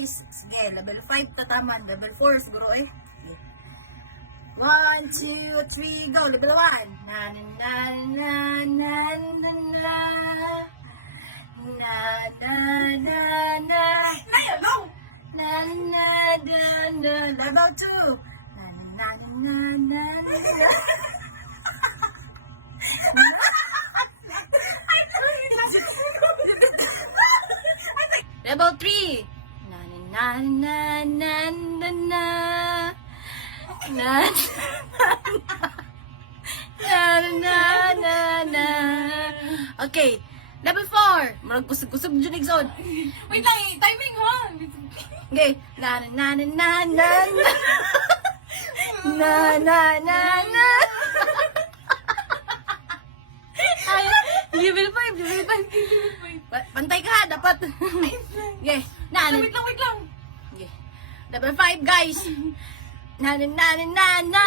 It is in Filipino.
guys. Sige, level 5 tataman. Level 4 siguro eh. Sige. 1, 2, 3, go. Level 1. Na na na na na na na. Na na na na. Hello! Na na na na. Level 2. Na na na na na na. Level 3. Na na na na na na. Na na na na na. Okay. Level 4. Marag kusog-kusog dyan igsoon. Wait lang, timing ha! Okay. Na na na na na na. Na na na na. Ay, level 5, level 5. Pantay ka ha, dapat. Okay. Na na. Wait lang. Okay. Level 5 guys. Na na na na na na.